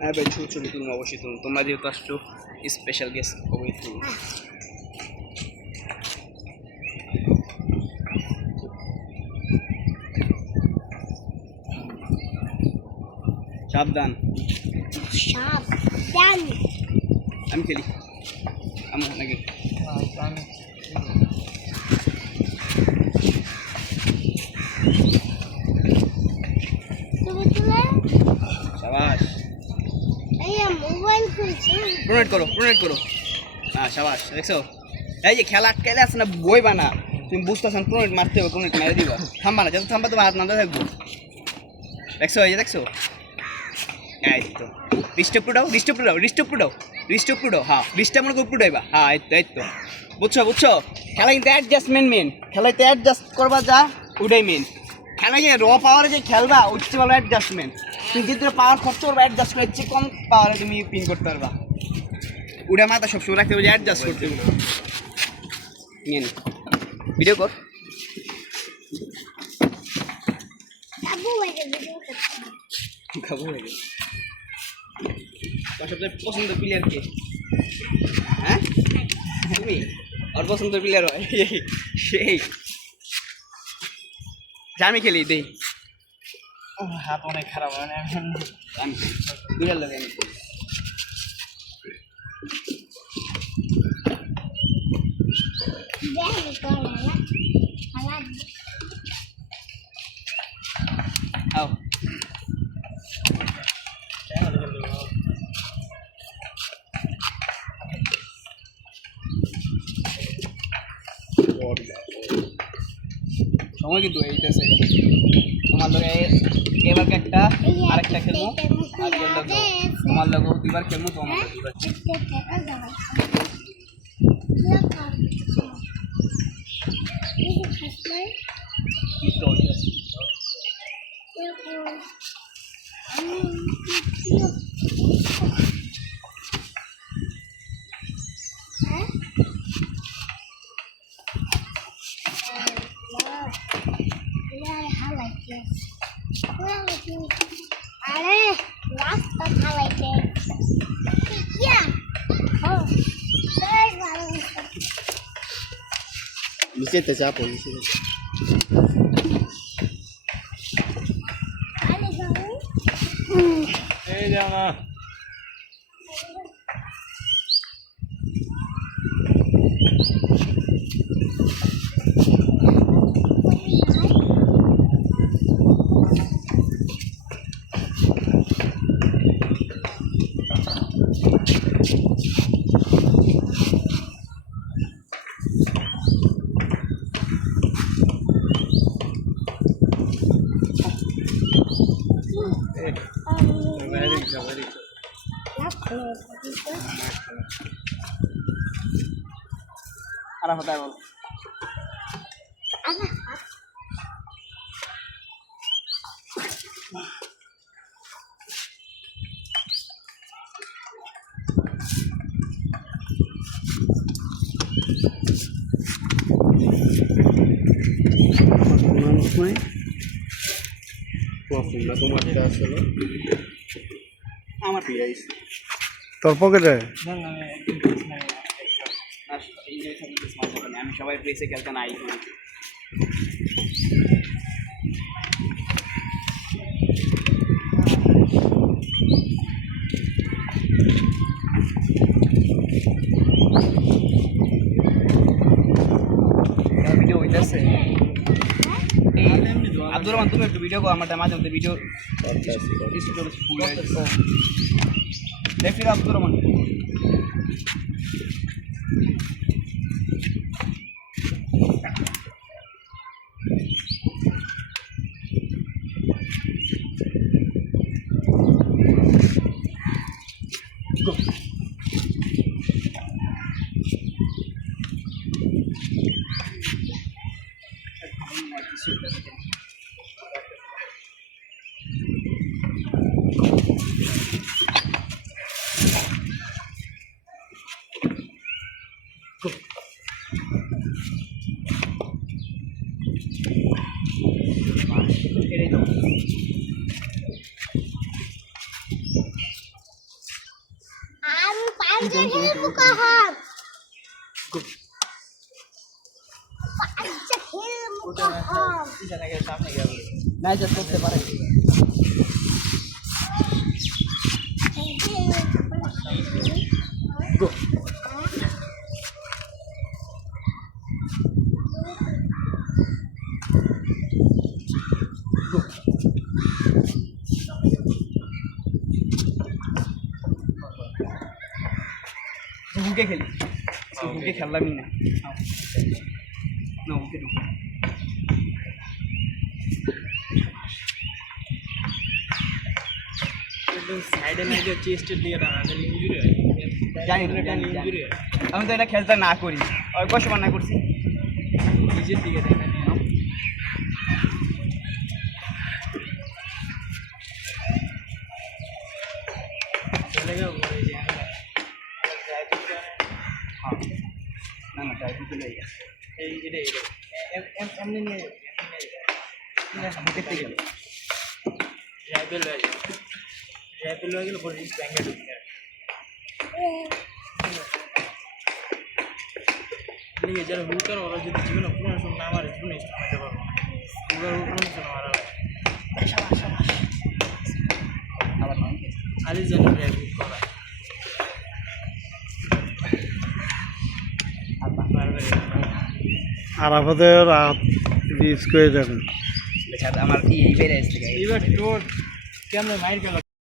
হ্যাঁ ভাই, ছবি তুলুন, অবশ্যই তুলুন। তোমরা যেহেতু আসছো স্পেশাল গেস্ট, অবশ্যই তুলুন। সাবধান। আমি খেলি আমার নাকি শাবাশ। প্রোনেট করো। হ্যাঁ শাবাশ, দেখছো? এই যে খেলা আটকাইলে আছে না, বই বানা। তুমি বুঝতেছ, প্রোনেট মারতে হবে, প্রোনেট মেরে দিবা। থামবা না, যত থামবা তোমার হাত নামতে থাকবো। দেখছো? এই যে দেখছো? এই তো রিস্টপ টু দাও। হ্যাঁ, রিস্টপ মনে করে পুডাইবা। হ্যাঁ, এই তো বুঝছো? খেলা কিন্তু অ্যাডজাস্টমেন্ট মেন। খেলাতে অ্যাডজাস্ট করবা, যা ওটাই মেন। খেলা যে র পাওয়ারে যে খেলবা, উঠতে পারবে অ্যাডজাস্টমেন্ট। তুমি যেহেতু পাওয়ার খরচ করবে, অ্যাডজাস্ট করে চেয়ে কম পাওয়ারে তুমি পিন করতে পারবা। উড়ে মাথা সবসময় রাখতে হবে যে অ্যাডজাস্ট করতে হবে। নিয়ে নি ভিডিও কর। খাবো হয়ে গেছে। তোমার সবচেয়ে পছন্দের প্লেয়ার কে? হ্যাঁ, তুমি? ওর পছন্দের প্লেয়ার হয় সেই আমি খেলি দেই। হাত অনেক খারাপ হয় না, আমি দুইটার লাগে আমি আও। সময় কিন্তু এইটাছে। তোমার লগে এবার একটা আরেকটা খেলবো, তোমার লগে দুইবার খেলবো, তোমার লগে দুইবার আরে রাস্তা খাওয়াইতে নিচেতে চাপো, নিচে এই যাও না। খারাপ হতে বল। তোমারটা আসলে আমার প্লেয়ার তোর পকেটে আমি সবাই প্লেসে খেলতে নাই। ভিডিও হইতেছে আব্দুর রহমান, তুমি একটু ভিডিও করো, আমার মাঝে মধ্যে ভিডিও দেখি। আব্দুর রহমান হে মুকা হাত আচ্ছা হে মুকা হাত পিছনে গিয়ে সামনে গিয়ে না যা করতে পারে গো বুকে খেলি বুকে খেললামই না না বুকে ঢুক একদম সাইডে না গিয়ে চেস্টের দিকে টানা ইঞ্জুরি হয় জানি তো, জানি, ইঞ্জুরি হয় আমি তো এটা খেলতে না করি ওই কষ্ট না করছি নিজের দিকে টানা নিয়ে চলে গেল বলে যে আমি না না তাই বুঝতে নেই এই এটা এমনি নিয়ে বুকের থেকে গেল রাইফেল হয়ে গেল রাইফেল হয়ে গেলে পরে ব্যাংকে ঢুকে লিগে যারা হুকার ওরা যদি জীবনে কোনো সময় না মারে জীবনে থামাইতে পারবো হুকার কোনো সময় মারা আবার নাম কি? আলি জানি হুক করা আরাফাতের রাত রিস্ক করে যাবেন বেচারা আমার কি এই বেড়ে এসে এবার তোর কেমন মাইর গেল